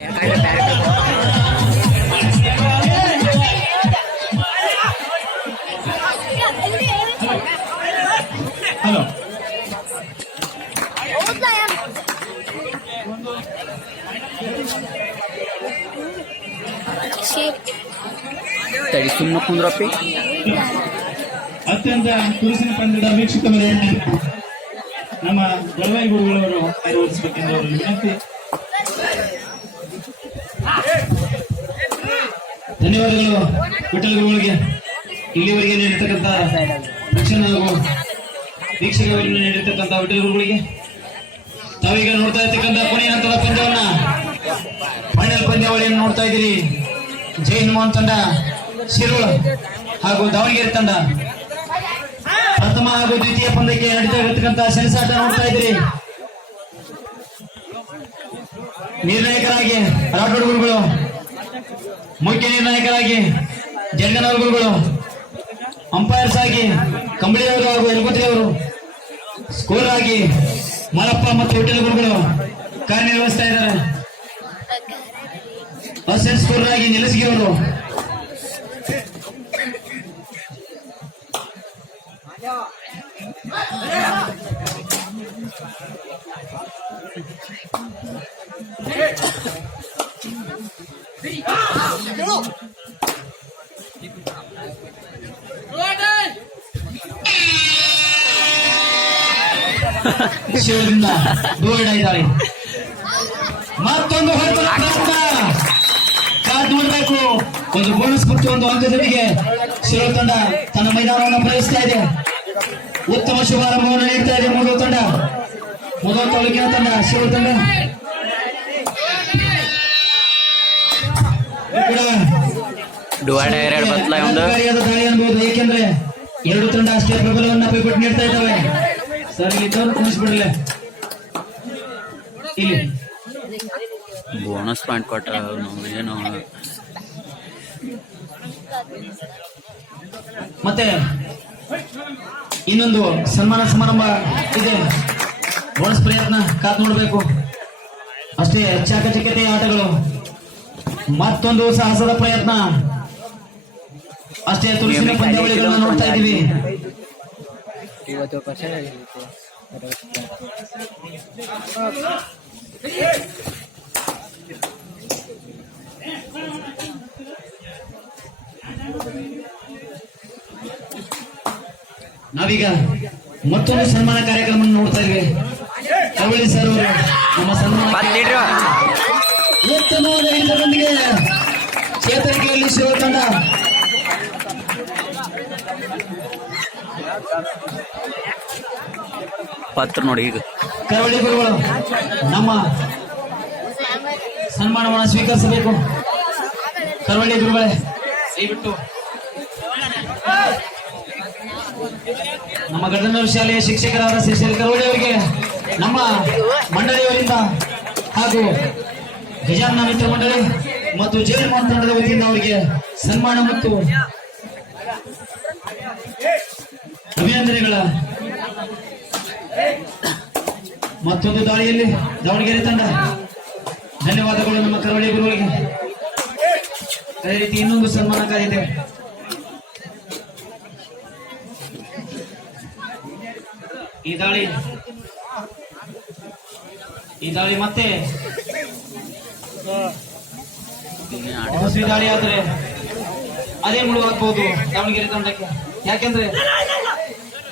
Hello ತಡಿ ಸುಮ್ಮನೆ ಕುಂದ್ರಪ್ಪಿ. ಅತ್ಯಂತ ತುರುಸಿನ ಪಂದ್ಯದ ವೀಕ್ಷಕರೇ, ನಮ್ಮ ದಳವಾಯಿ ಗುರುಗಳವರು ನೆರವೇರಿಸಬೇಕೆಂದು ಅವರಲ್ಲಿ ವಿನಂತಿ. ಧನ್ಯವಾದಗಳು ವಿಠಲ್ ಗುರುಗಳಿಗೆ ಇಲ್ಲಿವರೆಗೆ ನೀಡಿರ್ತಕ್ಕಂಥ ಶಿಕ್ಷಣ ಹಾಗೂ ವೀಕ್ಷಕರಿಗೆ ನೀಡಿರ್ತಕ್ಕಂಥ ವಿಠಲ್ ಗುರುಗಳಿಗೆ. ತಾವೀಗ ನೋಡ್ತಾ ಇರ್ತಕ್ಕಂಥ ಕೊನೆಯ ಹಂತದ ಪಂದ್ಯವನ್ನ, ಫೈನಲ್ ಪಂದ್ಯಾವಳಿಯನ್ನು ನೋಡ್ತಾ ಇದ್ದೀರಿ. ಜೈ ಹನುಮಾನ್ ತಂಡ ಶಿರೋಳ ಹಾಗೂ ದಾವಣಗೆರೆ ತಂಡ ಪ್ರಥಮ ಹಾಗೂ ದ್ವಿತೀಯ ಪಂದ್ಯಕ್ಕೆ ನಡೀತಾ ಇರತಕ್ಕಂಥ ಸೆಣಸಾಟ ನೋಡ್ತಾ ಇದ್ದೀರಿ. ನಿರ್ಣಾಯಕರಾಗಿ ರಾಠೋಡ್ ಗುರುಗಳು, ಮುಖ್ಯ ನಿರ್ಣಾಯಕರಾಗಿ ಜಗನ್ನವರ ಗುರುಗಳು, ಅಂಪೈರ್ಸ್ ಆಗಿ ಕಂಬಳಿಯವರು ಹಾಗೂ ಯಲಗುತ್ತಿ ಅವರು, ಸ್ಕೋರ್ ಆಗಿ ಮಲಪ್ಪ ಮತ್ತು ವಿಠಲ ಗುರುಗಳು ಕಾರ್ಯನಿರ್ವಹಿಸ್ತಾ ಇದ್ದಾರೆ. ಅಸಿಸ್ಟೆಂಟ್ ಸ್ಕೋರ್ ಆಗಿ ನಿಲಸ್ಗಿ ಅವರು, ಶಿವದಿಂದ ಗೋಲ್ಡ್ ಇದ್ದಾರೆ. ಮತ್ತೊಂದು ಕಾದ್ ನೋಡ್ಬೇಕು. ಒಂದು ಬೋನಸ್ ಮತ್ತು ಒಂದು ಅಂಕದೊಂದಿಗೆ ಶಿರೋ ತಂಡ ತನ್ನ ಮೈದಾನವನ್ನು ಪ್ರವೇಶಿಸ್ತಾ ಇದೆ. ಉತ್ತಮ ಶುಭಾರಂಭವನ್ನು ನೀಡ್ತಾ ಇದೆ ಮೊದಲ ತಂಡ, ಮೊದಲ ತಾಲೂಕಿನ ತಂಡ ಶಿರೋ ತಂಡ. ದಾಳಿ ಅನ್ಬಹುದು, ಏಕೆಂದ್ರೆ ಎರಡು ತಂಡ ಅಷ್ಟೇ ಪ್ರಬಲವನ್ನ ಪೈಪೋಟಿ ನೀಡ್ತಾ ಇದ್ದಾವೆ. ಸರ್ ಇದ್ದವ್ರು ಕುಣಿಸ್ಬಿಡ್ಲೆ. ಇಲ್ಲಿ ಬೋನಸ್ ಪಾಯಿಂಟ್ ಕೊಟ್ಟ ಏನು ಮತ್ತೆ ಇನ್ನೊಂದು ಸನ್ಮಾನ ಸಮಾರಂಭ ಇದೆ. ಬೋನಸ್ ಪ್ರಯತ್ನ ಕಾತ್ ನೋಡಬೇಕು. ಅಷ್ಟೇ ಚಾಕಚಕ್ಯತೆಯ ಆಟಗಳು. ಮತ್ತೊಂದು ಸಾಹಸದ ಪ್ರಯತ್ನ. ಅಷ್ಟೇ ತುಳಸಿನ ಪಂದ್ಯಾವಳಿಗಳನ್ನ ನೋಡ್ತಾ ಇದ್ದೀವಿ. ನಾವೀಗ ಮತ್ತೊಂದು ಸನ್ಮಾನ ಕಾರ್ಯಕ್ರಮ ನೋಡ್ತಾ ಇದ್ವಿ. ಕವಳಿ ಸರ್ ಅವರು ನಮ್ಮ ಸನ್ಮಾನ ಉತ್ತಮವಾದ ಹಿಡಿತದೊಂದಿಗೆ ಚೇತರಿಕೆಯಲ್ಲಿ ಶಿವ ತಂಡ ಪತ್ರ ನೋಡಿ. ಈಗ ಕವಳಿ ಗುರುಗಳು ನಮ್ಮ ಸನ್ಮಾನವನ್ನು ಸ್ವೀಕರಿಸಬೇಕು. ಕವಳಿ ಗುರುಗಳೇ ದಯವಿಟ್ಟು ನಮ್ಮ ಗದನೂರು ಶಾಲೆಯ ಶಿಕ್ಷಕರಾದ ಶ್ರೀ ಕರೋಳಿ ಅವರಿಗೆ ನಮ್ಮ ಮಂಡಳಿಯವರಿಂದ ಹಾಗೂ ಗಜಾನನ ಮಿತ್ರ ಮಂಡಳಿ ಮತ್ತು ಜಯಮೋಹನ್ ತಂಡದ ವತಿಯಿಂದ ಅವರಿಗೆ ಸನ್ಮಾನ ಮತ್ತು ಅಭಿನಂದನೆಗಳ. ಮತ್ತೊಂದು ದಾಳಿಯಲ್ಲಿ ದಾವಣಗೆರೆ ತಂಡ. ಧನ್ಯವಾದಗಳು ನಮ್ಮ ಕರೋಳಿ ಗುರುಗಳಿಗೆ. ಅದೇ ರೀತಿ ಇನ್ನೊಂದು ಸನ್ಮಾನ ಕಾರ್ಯ ಇದೆ. ಈ ದಾಳಿ ಮತ್ತೆ ಯಶಸ್ವಿ ದಾಳಿ ಆದ್ರೆ ಅದೇ ಮುಳುಗಾಗಬಹುದು ದಾವಣಗೆರೆ ತಂಡಕ್ಕೆ. ಯಾಕೆಂದ್ರೆ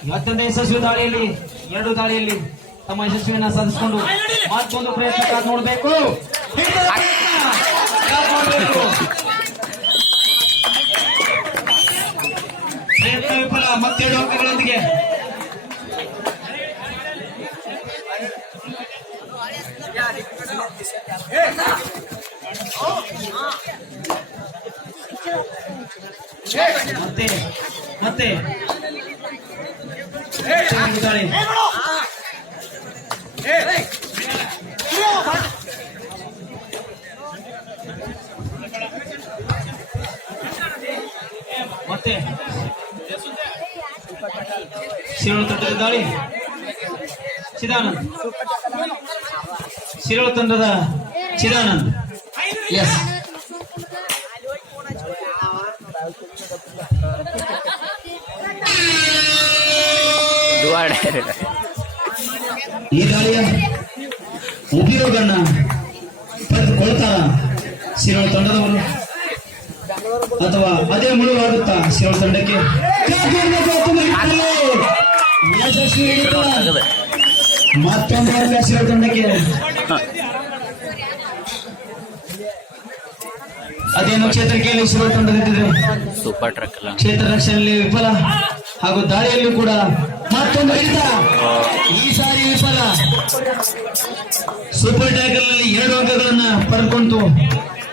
ಇವತ್ತೊಂದು ಯಶಸ್ವಿ ದಾಳಿಯಲ್ಲಿ, ಎರಡು ದಾಳಿಯಲ್ಲಿ ತಮ್ಮ ಯಶಸ್ವಿಯನ್ನ ಸಾಧಿಸಿಕೊಂಡು ಮತ್ತೊಂದು ಪ್ರಯತ್ನ ಕಾದ್ ನೋಡ್ಬೇಕು. ಪ್ರಯತ್ನ ವಿಫಲ. ಮತ್ತೆರಡು ಅಂಕಗಳೊಂದಿಗೆ ಮತ್ತೆ ದಾಳಿ. ಮತ್ತೆ ಶಿರೋಳ ತಂಡದ ದಾಳಿ. ಚಿದಾನಂದ್, ಶಿರೋಳ ತಂಡದ ಚಿದಾನಂದ್ ಎಸ್ ಈ ದಾಳಿಯ ಉಪಯೋಗನ್ನ ಪಡೆದುಕೊಳ್ತಾರ ಶಿರೋಳ ತಂಡದವರು ಅಥವಾ ಅದೇ ಮುಳುವಾಗುತ್ತಾ ಶಿರೋಳ ತಂಡಕ್ಕೆ ಯಶಸ್ವಿ ಹಿಡಿತ. ಮತ್ತೊಂದು ಅಂಕ ಶಿರೋಳ ತಂಡಕ್ಕೆ. ಅದೇನು ಕ್ಷೇತ್ರಕ್ಕೆ ಶಿರೋಳ ತಂಡದಿದ್ದಿದೆ. ಸೂಪರ್ ಟ್ರಕ್ ಅಲ್ಲ. ಕ್ಷೇತ್ರ ರಕ್ಷಣೆಯಲ್ಲಿ ವಿಫಲ ಹಾಗೂ ದಾಳಿಯಲ್ಲೂ ಕೂಡ ಮತ್ತೊಂದು ಹಿಡಿತ. ಈ ಸಾರಿ ವಿಫಲ. ಸೂಪರ್ ಟ್ಯಾಕಲ್ ನಲ್ಲಿ 2 ಅಂಕಗಳನ್ನ ಪಡೆದುಕೊಂಡು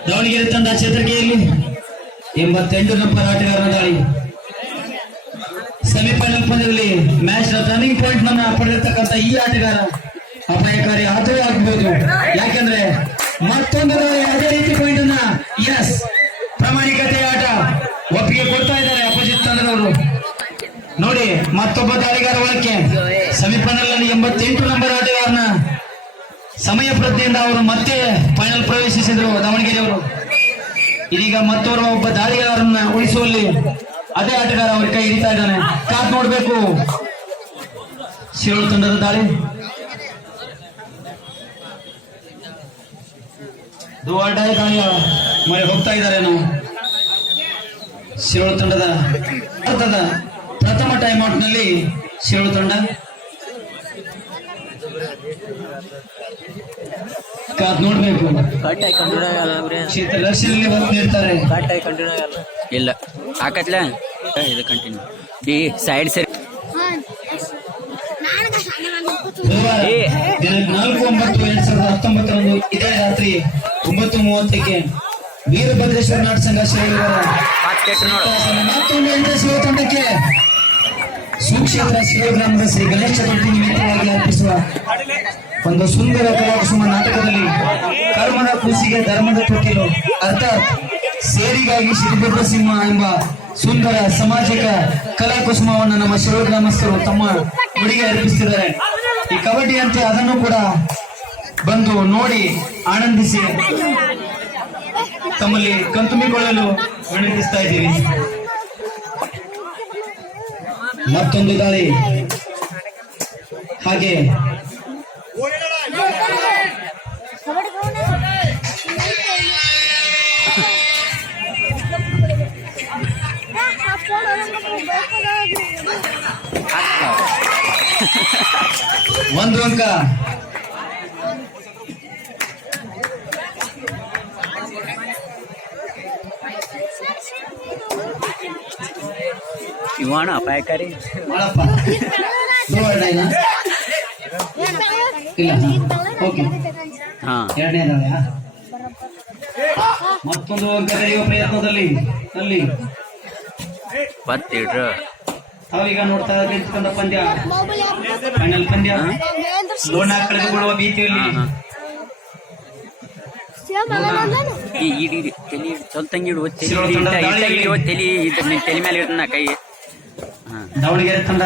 ದಾವಣಗೆರೆ ತಂಡ ಕ್ಷೇತ್ರಕೆಯಲ್ಲಿ 88 ನಂಬರ್ ಆಟಗಾರನ ದಾಳಿ. ಸೆಮಿಫೈನಲ್ ಪಂದ್ಯದಲ್ಲಿ ಮ್ಯಾಚ್ ನ ಟರ್ನಿಂಗ್ ಪಾಯಿಂಟ್ ನನ್ನ ಪಡೆದಿರ್ತಕ್ಕಂಥ ಈ ಆಟಗಾರ ಅಪಾಯಕಾರಿ ಆಟವೇ ಆಗಬಹುದು. ಯಾಕೆಂದ್ರೆ ಮತ್ತೊಂದು ದಾಳಿ ಅದೇ ರೀತಿ ಪಾಯಿಂಟ್ ಅನ್ನ ಎಸ್ ಪ್ರಾಮಾಣಿಕತೆ ಆಟ ಒಪ್ಪಿಗೆ ಕೊಡ್ತಾ ಇದ್ದಾರೆ ಅಪೋಸಿಟ್ ತಂಡದವರು. ನೋಡಿ ಮತ್ತೊಬ್ಬ ದಾಳಿಗಾರ ಒಳಕ್ಕೆ ಸೆಮಿಫೈನಲ್ ನಲ್ಲಿ 88 ನಂಬರ್ ಆಟಗಾರನ ಸಮಯ ಪ್ರಜ್ಞೆಯಿಂದ ಅವರು ಮತ್ತೆ ಫೈನಲ್ ಪ್ರವೇಶಿಸಿದ್ರು ದಾವಣಗೆರೆಯವರು. ಇದೀಗ ಮತ್ತೋರ್ವ ಒಬ್ಬ ದಾಳಿಗಾರರನ್ನ ಉಳಿಸುವಲ್ಲಿ ಅದೇ ಆಟಗಾರ ಅವ್ರ ಕೈ ಹಿಡಿತಾ ಇದ್ದಾನೆ. ಕಾದ್ ನೋಡ್ಬೇಕು. ಶಿರೋಳ ತಂಡದ ದಾಳಿ. ದಾಳಿಯ ಮೊರೆ ಹೋಗ್ತಾ ಇದ್ದಾರೆ. ನಾವು ಶಿರೋಳ ತಂಡದ ಭಾರತದ ಪ್ರಥಮ ಟೈಮ್ ಔಟ್ ನಲ್ಲಿ ಶಿರೋಳ ತಂಡ ಕಾದ್ ನೋಡ್ಬೇಕು. ಕ್ಷೇತ್ರ ರಕ್ಷಣೆಯಲ್ಲಿ ಬಂದು ನೀಡ್ತಾರೆ. ಇಲ್ಲ ಹಾಕತ್ಲ ಇದು ಕಂಟಿನ್ಯೂ ಈ ಸೈಡ್ ಸರಿ. ದಿನಾಂಕ 4/9/2019 ಇದೇ ರಾತ್ರಿ 9:30ಕ್ಕೆ ವೀರಭದ್ರೇಶ್ವರ ನಾಟ ಸಂಘ ಶಿರೋಳವರ ಮತ್ತೊಂದು ಶಿರೋಳ ತಂಡಕ್ಕೆ ಸುಕ್ಷೇತ್ರ ಶಿರೋಳ ಗ್ರಾಮದ ಶ್ರೀ ಗಣೇಶ ಚತುರ್ಥಿ ನಿಮಿತ್ತವಾಗಿ ಅರ್ಪಿಸುವ ಒಂದು ಸುಂದರ ಕಲಾಕುಸುಮ ನಾಟಕದಲ್ಲಿ ಕರ್ಮದ ಕೂಸಿಗೆ ಧರ್ಮದ ತೊಟ್ಟಿಲು ಅರ್ಥಾತ್ ಸೇರಿಗಾಗಿ ಶ್ರೀಭದ್ರ ಸಿಂಹ ಎಂಬ ಸುಂದರ ಸಾಮಾಜಿಕ ಕಲಾಕುಸುಮವನ್ನು ನಮ್ಮ ಶಿರೋಳ ಗ್ರಾಮಸ್ಥರು ತಮ್ಮ ಗುಡಿಗೆ ಅರ್ಪಿಸುತ್ತಿದ್ದಾರೆ. ಈ ಕಬಡ್ಡಿ ಅಂತ ಅದನ್ನು ಕೂಡ ಬಂದು ನೋಡಿ ಆನಂದಿಸಿ ತಮ್ಮಲ್ಲಿ ಕಣ್ತುಂಬಿಕೊಳ್ಳಲು ವಿನಂತಿಸ್ತಾ ಇದ್ದೀವಿ. ಮತ್ತೊಂದು ದಾಳಿ ಹಾಗೆ ಒಂದು ಅಂಕ. ಇವಣ ಅಪಾಯಕಾರಿ ಮಾಡಪ್ಪ. ಇಲ್ಲ ಓಕೆ. ಎರಡನೇ ದಾಳಿಯ ಮತ್ತೊಂದು ಅಂಕ ತೆರೆಯುವ ಪ್ರಯತ್ನದಲ್ಲಿ ಅಲ್ಲಿ ತಾವೀಗ ನೋಡ್ತಾ ಇರ್ತಕ್ಕಂಥ ಪಂದ್ಯ ಫೈನಲ್ ಪಂದ್ಯ. ಲೋಣ ಕಳೆದುಕೊಳ್ಳುವ ಭೀತಿಯಲ್ಲಿ ತಲೆ ಮೇಲೆ ಇಡ್ತಾನ ಕೈ. ದಾವಣಗೆರೆ ತಂಡ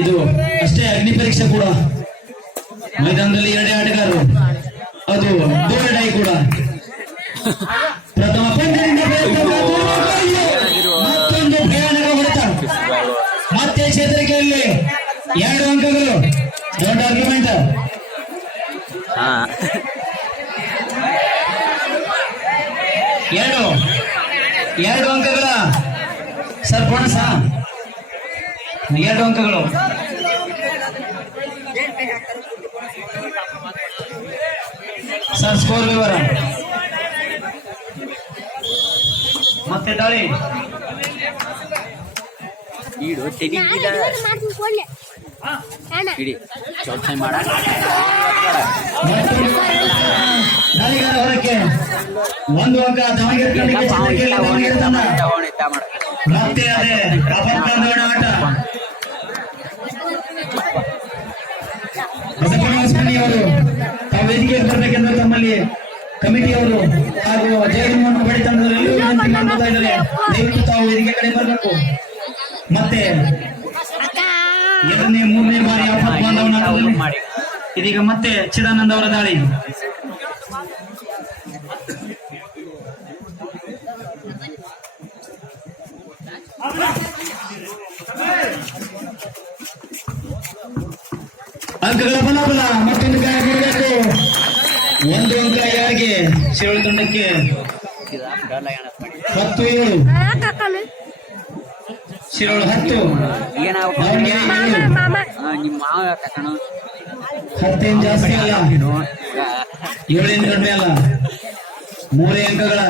ಇದು ಅಷ್ಟೇ ಅಗ್ನಿ ಪರೀಕ್ಷೆ ಕೂಡ. ಮೈದಾನದಲ್ಲಿ 2 ಆಟಗಾರರು, ಅದು ಡೈ ಕೂಡ. ಪ್ರಥಮ ಪಂದ್ಯದಿಂದ ಮತ್ತೊಂದು ಭಯಾನಕ ಹೊಡೆತ. ಮತ್ತೆ ಕ್ಷೇತ್ರಕ್ಕೆ 2 ಅಂಕಗಳು. ದೊಡ್ಡ ಆರ್ಗ್ಯುಮೆಂಟ್. 2 ಅಂಕಗಳ ಸರ್ ಬೋನಸ್. 2 ಅಂಕಗಳು. ಸರ್ ಸ್ಕೋರ್ ವಿವರ. ಮತ್ತೆ ದಾಳಿ ಈಡು ಇಡಿ ಚೌಚೆ ಮಾಡ ದಾಳಿಗಾರ ಹೊರಕ್ಕೆ 1 ಅಂಕ. ದಾವಣಗೆರೆ ಮತ್ತೆ ಅದೇ ಆಟ. ಬಸವಣ್ಣಸ್ವಾಮಿಯವರು ತಾವು ವೇದಿಕೆಗೆ ಬರಬೇಕೆಂದು ತಮ್ಮಲ್ಲಿ ಕಮಿಟಿಯವರು ಹಾಗೂ ಜಯಗುರುವನ್ನು ಬಡಿ ತಂಡದಲ್ಲಿ ನೋಡ್ತಾ ಇದ್ದಾರೆ. ದಯವಿಟ್ಟು ತಾವು ವೇದಿಕೆ ಕಡೆ ಬರಬೇಕು. ಮತ್ತೆ ಎರಡನೇ ಮೂರನೇ ಬಾರಿ ಆಫತ್ ಬಾಂಧವನ ಮಾಡಿ ಇದೀಗ ಮತ್ತೆ ಚಿದಾನಂದ ಅವರ ದಾಳಿ. ಅಂಕಗಳ ಬಲಾಬಲ ಮತ್ತೊಂದು ಗಾಯ ಬಿಡಬೇಕು. ಒಂದು ಅಂಕ ಯಾರಿಗೆ? ಶಿರೋಳಿ ತಂಡಕ್ಕೆ 10-7. ಶಿರೋಳು 10, ದಾವಣಗೆರೆ 7. ನಿಮ್ಮ ಮಾವ ಕಣ 10 ಏನು ಜಾಸ್ತಿ ಅಲ್ಲ, 7 ಏನು ಕಡಿಮೆ ಅಲ್ಲ. 3 ಅಂಕಗಳ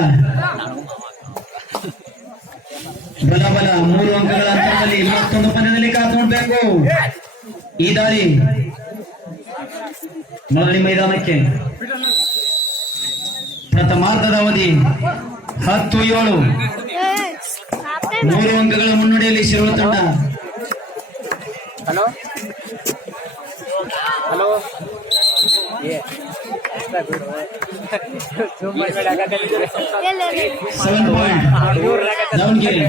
ಬಲಾಬಲ, 3 ಅಂಕಗಳ ಅಂತರದಲ್ಲಿ ಮತ್ತೊಂದು ಪಂದ್ಯದಲ್ಲಿ ಕಾದು ನೋಡ್ಬೇಕು. ಈ ದಾಳಿ ಮೊದಲನೇ ಮೈದಾನಕ್ಕೆ ಪ್ರಥಮಾರ್ಧದ ಅವಧಿ 10-7. 3 ಅಂಕಗಳ ಮುನ್ನಡೆಯಲ್ಲಿ ಶಿರೋಳ ತಂಡ. Hello hello 7 point Davangere,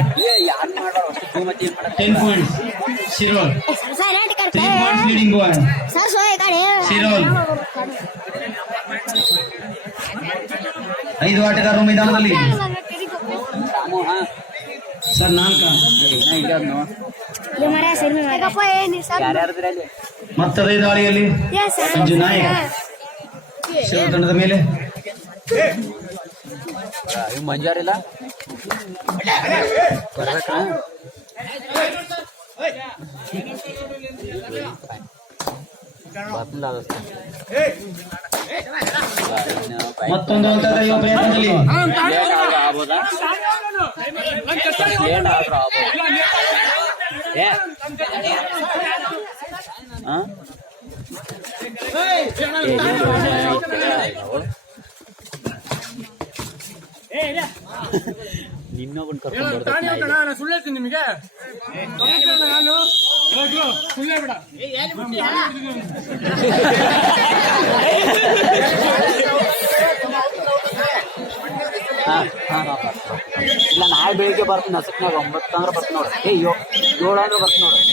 10 points Shirol. 3 points leading by Shirol. 5 ಆಟಗಾರರು ಮೈದಾನದಲ್ಲಿ. ಸರ್ 4 ಯಾರ್ಯಾರದ್ರಲ್ಲಿ ಮತ್ತದೇ ದಾಳಿಯಲ್ಲಿ ಸಂಜು ನಾಯಕ್ ಶಿರೋಳ ತಂಡದ ಮೇಲೆ. ಮಂಜಾರಿಲ್ಲ ಬರ್ಬೇಕ ಮತ್ತೊಂದು ಅಂಕ ಕರೆಯುವ ಪ್ರಯತ್ನದಲ್ಲಿ ಆಗ್ಬೋದಾ ಲೇಟ್ ಆದ್ರೂ ನಿನ್ನೊಬ್ಬನ್ ಕರ್ಕೊಂಡು ಸುಳ್ಳು ಹೇಳ್ತೀನಿ ನಿಮಗೆ ನಾನು ಸುಳ್ಳೇ ಬಿಡ ಇಲ್ಲ ನಾಳೆ ಬೆಳಿಗ್ಗೆ ಬರ್ತೀನಿ ಹಸಕ್ನಾಗ 9 ಅಂದ್ರೆ ಬರ್ತೀನಿ ನೋಡ್ರಿ. 7 ಅಂದ್ರೆ ಬರ್ತೀನಿ ನೋಡ್ರಿ.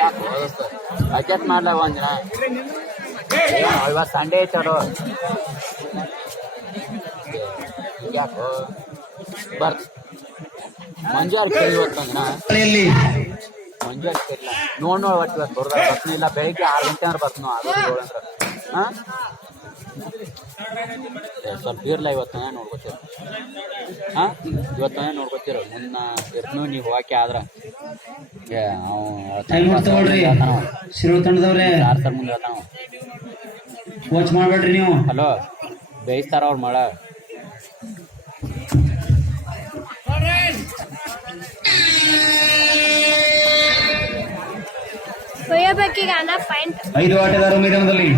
ಯಾಕೆ ಅಡ್ಜಸ್ಟ್ ಮಾಡ್ಲಾಗ ಒಂದಿನ ಇವತ್ತು ಸಂಡೇ ಐತರು ಯಾಕೋ ಬರ್ತ ಮಂಜಾರ್ ಕೇಳಿ ಇವತ್ತಂದ್ರ ಮಂಜಾರ್ ಕೇಳಿಲ್ಲ ನೋಡ್ ಒಟ್ಟು ಇವತ್ತು ಬರೋದಾಗ ಬರ್ತೀನಿ. ಇಲ್ಲ ಬೆಳಿಗ್ಗೆ 6 ಗಂಟೆ ಅಂದ್ರೆ ಬರ್ತೀನಿ. 6 ಅಂದ್ರೆ ಹಾಂ ಸ್ವಲ್ಪ ಇರಲ್ಲ ಇವತ್ತು ನೋಡ್ಕೊತೀರ. ಹಾಂ ಇವತ್ತು ನೋಡ್ಕೊತೀರ ಮುನ್ನ ಇರ್ನು ನೀವು ಹೋಗಕ್ಕೆ ಆದ್ರ ಶಿರೋಳ ತಂಡದವ್ರೆ 6 ಸರ್ ಮುಂದೆ ಹೇಳ್ತಾನ. ವಾಚ್ ಮಾಡ್ಬೇಡ್ರಿ ನೀವು. ಹಲೋ ಬೇಯಿಸ್ತಾರ ಅವ್ರ ಮಳ ಐದು ಆಟಗಾರರು ಮೈದಾನದಲ್ಲಿ.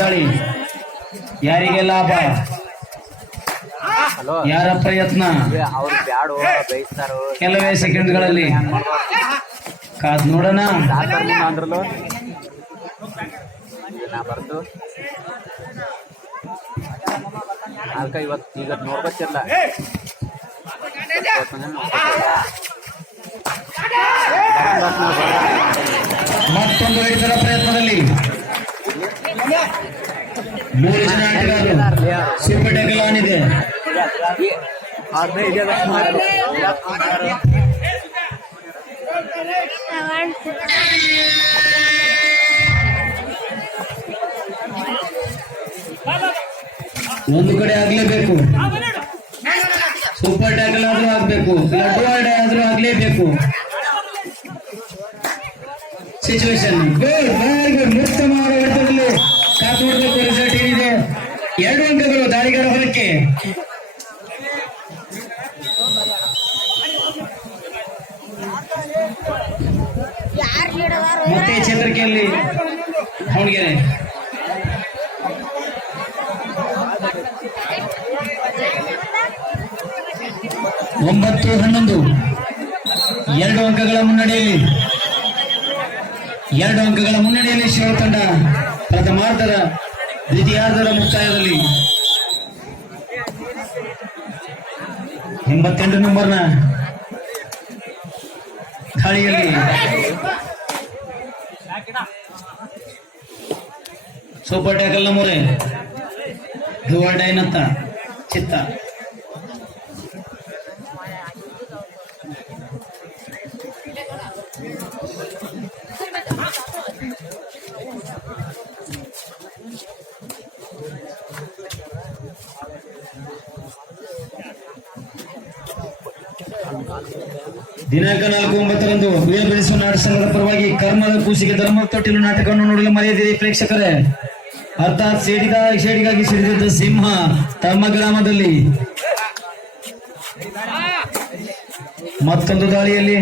ದಾಳಿ ಯಾರಿಗೆ ಲಾಭ? ಹಲೋ ಯಾರ ಪ್ರಯತ್ನ? ಅವ್ರು ಬ್ಯಾಡು ಬೇಯಿಸ್ತಾರೋ ಕೆಲವೇ ಸೆಕೆಂಡ್ಗಳಲ್ಲಿ ಕಾದ್ ನೋಡೋಣ. ಅಂದ್ರಲ್ಲ ನಾ ಬರ್ದು ನಾಲ್ಕ ಇವತ್ತು ಈಗ ನೋಡ್ಬೇಕಿಲ್ಲ. ಮತ್ತೊಂದು ಹಿಡಿತರ ಪ್ರಯತ್ನದಲ್ಲಿ 3 ಜನ ಆಟಗಾರರು ಸೂಪರ್ ಟ್ಯಾಕಲ್ ಆನ್ ಇದೆ. ಒಂದು ಕಡೆ ಆಗ್ಲೇಬೇಕು. ಸೂಪರ್ ಟ್ಯಾಕಲ್ ಆದ್ರೂ ಆಗ್ಬೇಕು, ಲಡ್ಡು ಆರ್ಡೆ ಆದ್ರೂ ಆಗ್ಲೇಬೇಕು. Situation good, very good. ಉತ್ತಮ ಹೊಡೆತದಲ್ಲಿ ಕಾತು ನೋಡಬೇಕು. ರಿಸಲ್ಟ್ ಏನಿದೆ? 2 ಅಂಕಗಳು ದಾಳಿಗಾರ ಹೊರಕ್ಕೆ. ಮತ್ತೆ ಚಂದ್ರಿಕೆಯಲ್ಲಿ ದಾವಣಗೆರೆ. ಒಂಬತ್ತು 11 2 ಅಂಕಗಳ ಮುನ್ನಡೆಯಲ್ಲಿ. 2 ಅಂಕಗಳ ಮುನ್ನಡೆಯಲ್ಲಿ ಶಿರೋಳ ತಂಡ ಪ್ರಥಮಾರ್ಧದ ದ್ವಿತೀಯಾರ್ಧದ ಮುಕ್ತಾಯದಲ್ಲಿ ಎಂಬತ್ತೆಂಟು ನಂಬರ್ನ ದಾಳಿಯಲ್ಲಿ ಸೂಪರ್ ಟ್ಯಾಕಲ್ ನಮ್ಮೂರೆ ಡುವಾಡೈನಂತ ಚಿತ್ತ. ದಿನಾಂಕ 4/9 ವೀರ ಬೆಳೆಸುವ ನಾಟಕ ಸಂಘದ ಪರವಾಗಿ ಕರ್ಮದ ಕೂಸಿಗೆ ಧರ್ಮದ ತೊಟ್ಟಿಲು ನಾಟಕವನ್ನು ನೋಡಲು ಮರೆಯದಿರಿ ಪ್ರೇಕ್ಷಕರೇ. ಅರ್ಥಾತ್ ಸೇಡಿಗಾಗಿ ಸಿಡಿದಿದ್ದ ಸಿಂಹ ತಮ್ಮ ಗ್ರಾಮದಲ್ಲಿ ಮತ್ತೊಂದು ದಾಳಿಯಲ್ಲಿ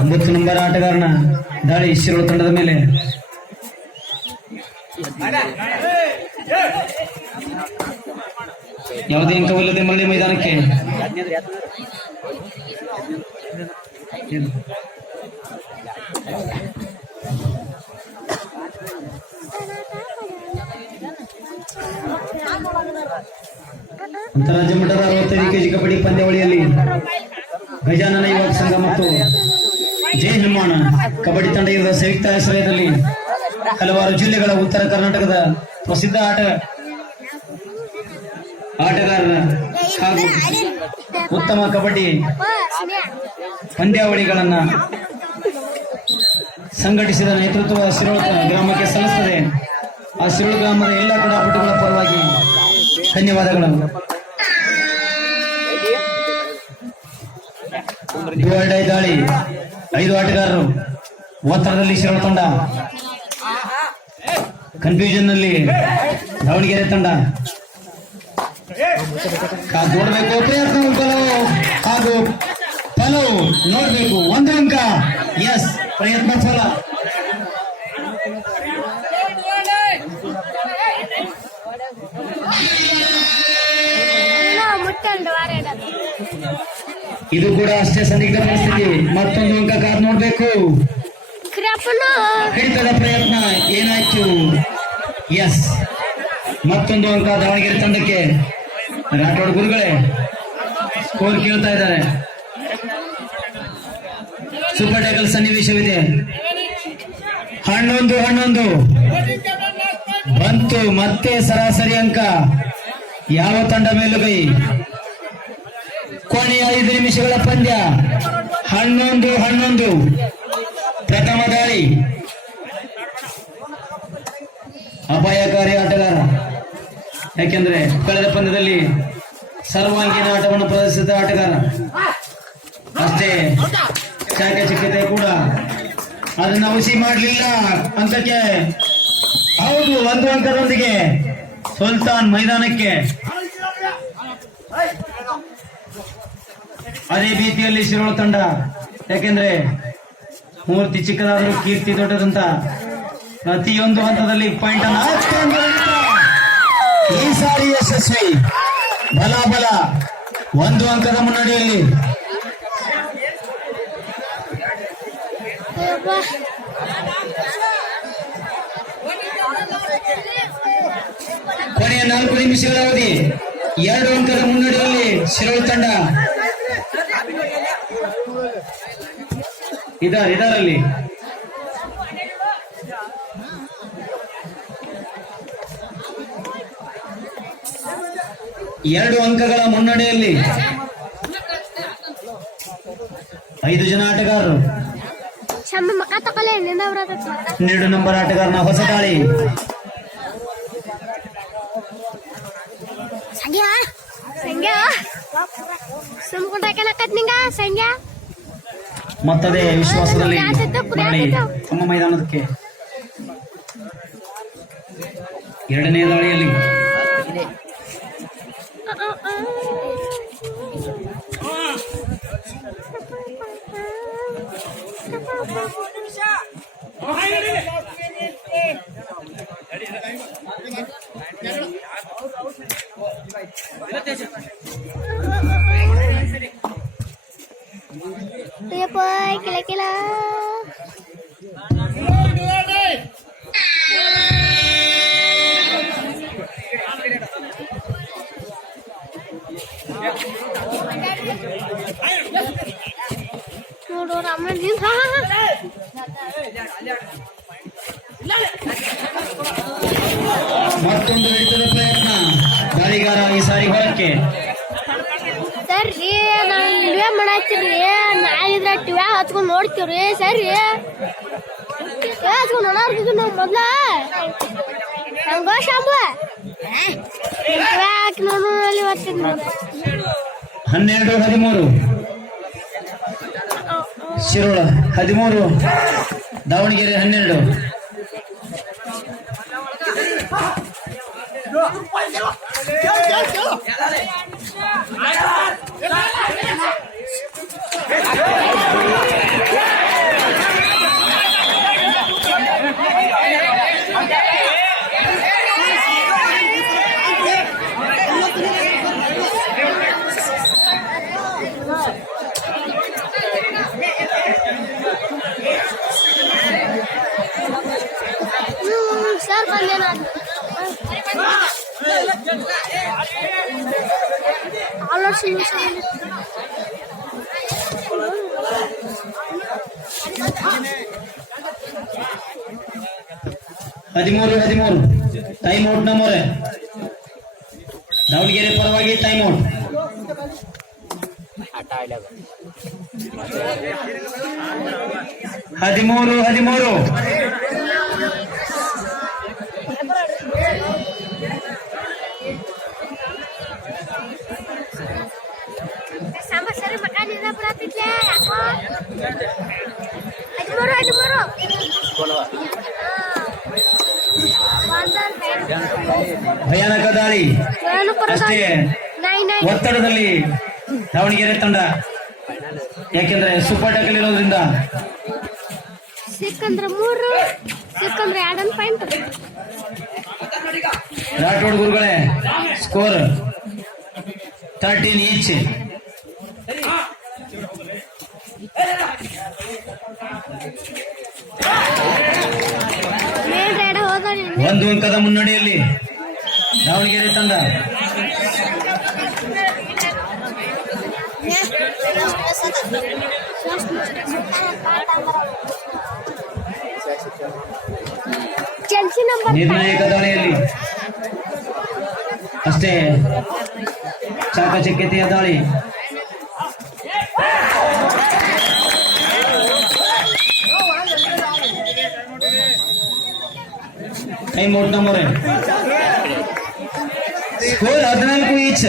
9 ನಂಬರ್ ಆಟಗಾರನ ದಾಳಿ ಶಿರೋಳ ತಂಡದ ಮೇಲೆ. ಯಾವುದೇ ಅಂಕವಿಲ್ಲದೆ ಮರಳಿ ಮೈದಾನಕ್ಕೆ. ಅಂತರಾಜ್ಯ ಮಟ್ಟದ 65 ಕೆಜಿ ಕಬಡ್ಡಿ ಪಂದ್ಯಾವಳಿಯಲ್ಲಿ ಗಜಾನನ ಯುವಕ ಸಂಘ ಮತ್ತು ಜೈ ಹನುಮಾನ ಕಬಡ್ಡಿ ತಂಡ ಇರುವ ಸಂಯುಕ್ತ ಆಶ್ರಯದಲ್ಲಿ ಹಲವಾರು ಜಿಲ್ಲೆಗಳ ಉತ್ತರ ಕರ್ನಾಟಕದ ಪ್ರಸಿದ್ಧ ಆಟಗಾರರ ಹಾಗೂ ಉತ್ತಮ ಕಬಡ್ಡಿ ಪಂದ್ಯಾವಳಿಗಳನ್ನ ಸಂಘಟಿಸಿದ ನೇತೃತ್ವ ಶಿರೋಳ ಗ್ರಾಮಕ್ಕೆ ಸಲ್ಲಿಸುತ್ತದೆ. ಆ ಶಿರೋಳ ಗ್ರಾಮದ ಎಲ್ಲ ಕ್ರೀಡಾಪಟುಗಳ ಪರವಾಗಿ ಧನ್ಯವಾದಗಳು. ದಾಳಿ 5 ಆಟಗಾರರು ಒತ್ತಡದಲ್ಲಿ ಶಿರೋಳ ತಂಡ, ಕನ್ಫ್ಯೂಷನ್ ನಲ್ಲಿ ದಾವಣಗೆರೆ ತಂಡ. ನೋಡ್ಬೇಕು ಪ್ರಯತ್ನ ಹಾಗೂ ಫಲವು ನೋಡ್ಬೇಕು 1 ಅಂಕ. ಎಸ್, ಪ್ರಯತ್ನ ಫಲ. ಇದು ಕೂಡ ಅಷ್ಟೇ ಸಂದಿಗ್ಧ ಪರಿಸ್ಥಿತಿ. ಮತ್ತೊಂದು ಅಂಕ ಕಾದ್ ನೋಡ್ಬೇಕು. ಹಿಡಿತದ ಪ್ರಯತ್ನ ಏನಾಯ್ತು? ಎಸ್, ಮತ್ತೊಂದು ಅಂಕ ದಾವಣಗೆರೆ ತಂಡಕ್ಕೆ. ರಾಠೋಡ್ ಗುರುಗಳೇ ಸ್ಕೋರ್ ಕೇಳ್ತಾ ಇದ್ದಾರೆ. Super tackle ಸನ್ನಿವೇಶವಿದೆ. 11 ಬಂತು. ಮತ್ತೆ ಸರಾಸರಿ ಅಂಕ ಯಾವ ತಂಡ ಮೇಲುಗೈ? ಕೊನೆಯ 5 ನಿಮಿಷಗಳ ಪಂದ್ಯ. 11 ಪ್ರಥಮ ದಾಳಿ. ಅಪಾಯಕಾರಿ ಆಟಗಾರ, ಯಾಕೆಂದ್ರೆ ಕಳೆದ ಪಂದ್ಯದಲ್ಲಿ ಸರ್ವಾಂಗೀಣ ಆಟವನ್ನು ಪ್ರದರ್ಶಿಸಿದ ಆಟಗಾರ. ಅಷ್ಟೇ ಚಾಕಚಕ್ಯತೆ ಕೂಡ ಅದನ್ನ ಹುಸಿ ಮಾಡಲಿಲ್ಲ ಅಂತಕ್ಕೆ. ಹೌದು, 1 ಅಂಕದೊಂದಿಗೆ ಸುಲ್ತಾನ್ ಮೈದಾನಕ್ಕೆ. ಅದೇ ರೀತಿಯಲ್ಲಿ ಶಿರೋಳ ತಂಡ, ಯಾಕೆಂದ್ರೆ ಮೂರ್ತಿ ಚಿಕ್ಕದಾದರೂ ಕೀರ್ತಿ ದೊಡ್ಡದಂತ ಪ್ರತಿಯೊಂದು ಹಂತದಲ್ಲಿ ಪಾಯಿಂಟ್ ಅನ್ನು ಈ ಸಾರಿ ಯಶಸ್ವಿ. ಬಲ 1 ಅಂಕದ ಮುನ್ನಡೆಯಲ್ಲಿ. ಕೊನೆಯ 4 ನಿಮಿಷಗಳ ಅವಧಿ. 2 ಅಂಕದ ಮುನ್ನಡೆಯಲ್ಲಿ ಶಿರೋಳ ತಂಡ. ಇದರಲ್ಲಿ 2 ಅಂಕಗಳ ಮುನ್ನಡೆಯಲ್ಲಿ 5 ಜನ ಆಟಗಾರರು. 12 ನಂಬರ್ ಆಟಗಾರನ ಹೊಸ ದಾಳಿ. ಮತ್ತದೇ ವಿಶ್ವಾಸದಲ್ಲಿ ತಮ್ಮ ಮೈದಾನಕ್ಕೆ. 2ನೇ ದಾಳಿಯಲ್ಲಿ Kila-kila. ಮತ್ತೊಂದು ಹಿಡಿತದ ಪ್ರಯತ್ನ, ದಾಳಿಗಾರ ಈ ಸಾರಿ ಹೊರಕ್ಕೆ. ಸರ್ ರೀ ನಾವು ಟಿವ್ಯಾ ಮಾಡಾಕ್ತಿರಿ, ನಾಳಿದ್ರ ಟಿವ್ಯಾ ಹಚ್ಕೊಂಡ್ ನೋಡ್ತೀವ್ರಿ. ಸರ್ ರೀ ಹಚ್ಕೊಂಡ್ ನೋಡ್ತಿದ್ವಿ ನಾವು ಮೊದ್ಲ ಹಂಗ ಶಾಂಬ ಟಿವ್ಯಾ ಹಾಕಿ ನೋಡಿ ಬರ್ತಿದ್ವಿ. 12-13 ಶಿರೋಳ, 13 ದಾವಣಗೆರೆ 12. ಸರ್ ಬಂದೇನ ಹದಿಮೂರು ಟೈಮ್ ಔಟ್ ನಮ್ಮೋರೆ. ದಾವಣಗೆರೆ ಪರವಾಗಿ ಟೈಮ್ ಔಟ್. ಆಟ ಆಡ್ಯಾಗ 13. ಸರಿ ಮಕಾನಿಂದ ಬರತ್ತಿದ್ದೆ ಯಾಕೋ 13 ಭಯಾನಕ ದಾಳಿ, ಅಷ್ಟೇ ಒತ್ತಡದಲ್ಲಿ ದಾವಣಗೆರೆ ತಂಡ. ಯಾಕೆಂದ್ರೆ ಸೂಪರ್ ಟ್ಯಾಕಲ್ ಇರೋದ್ರಿಂದ ಸಿಕ್ಕಂದ್ರೆ 3 ಸಿಕ್ಕಂದ್ರೆ 2 ಪಾಯಿಂಟ್. ರಾಠೋಡ್ ಗುರುಗಳೇ ಸ್ಕೋರ್ 13 ಈಚ್. ಒಂದು ಅಂಕದ ಮುನ್ನಡೆಯಲ್ಲಿ ದಾವಣಗೆರೆ ತಂಡ. ನಿರ್ಣಾಯಕ ದಾಳಿಯಲ್ಲಿ ಅಷ್ಟೇ ಚಾಕಚಕ್ಯತೆಯ ದಾಳಿ. Time out number. Score 14 each.